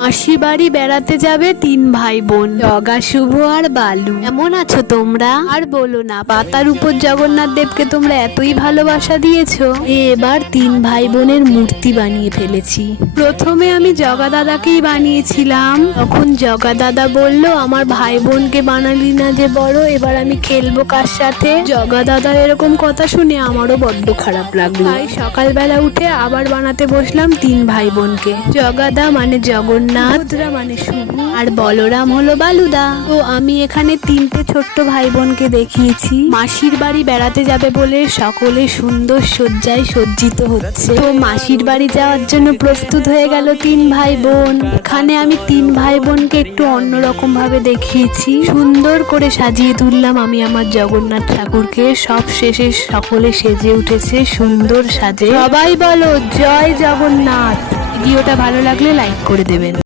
মাসি বাড়ি বেড়াতে যাবে তিন ভাই বোন, জগা, শুভ আর বালু। কেমন আছো তোমরা? আর বলো না, পাতার উপর জগন্নাথ দেবকে তোমরা এতই ভালোবাসা দিয়েছো। এবার তিন ভাই বোনের মূর্তি বানিয়ে ফেলেছি। প্রথমে আমি জগা দাদাকেই বানিয়েছিলাম, তখন জগা দাদা বলল আমার ভাই বোনকে বানালি না যে বড়, এবার আমি খেলবো কার সাথে। জগা দাদার এরকম কথা শুনে আমারও বড্ড খারাপ লাগলো, তাই সকালবেলা উঠে আবার বানাতে বসলাম তিন ভাই বোনকে। জগাদা মানে জগন্নাথ, মানে শুভ, আর বলরাম হলো বালুদা। তো আমি এখানে তিনটে ছোট্ট ভাই বোনকে দেখিয়েছি। মাসির বাড়ি বেড়াতে যাবে বলে সকলে সুন্দর সজ্জায় সজ্জিত হচ্ছে। তো মাসির বাড়ি যাওয়ার জন্য প্রস্তুত হয়ে গেল তিন ভাই বোন। এখানে আমি তিন ভাই বোনকে একটু অন্যরকম ভাবে দেখিয়েছি, সুন্দর করে সাজিয়ে তুললাম আমি আমার জগন্নাথ ঠাকুরকে। সব শেষে সকলে সেজে উঠেছে সুন্দর সাজে। সবাই বলো জয় জগন্নাথ। ভিডিওটা ভালো লাগলে লাইক করে দেবেন।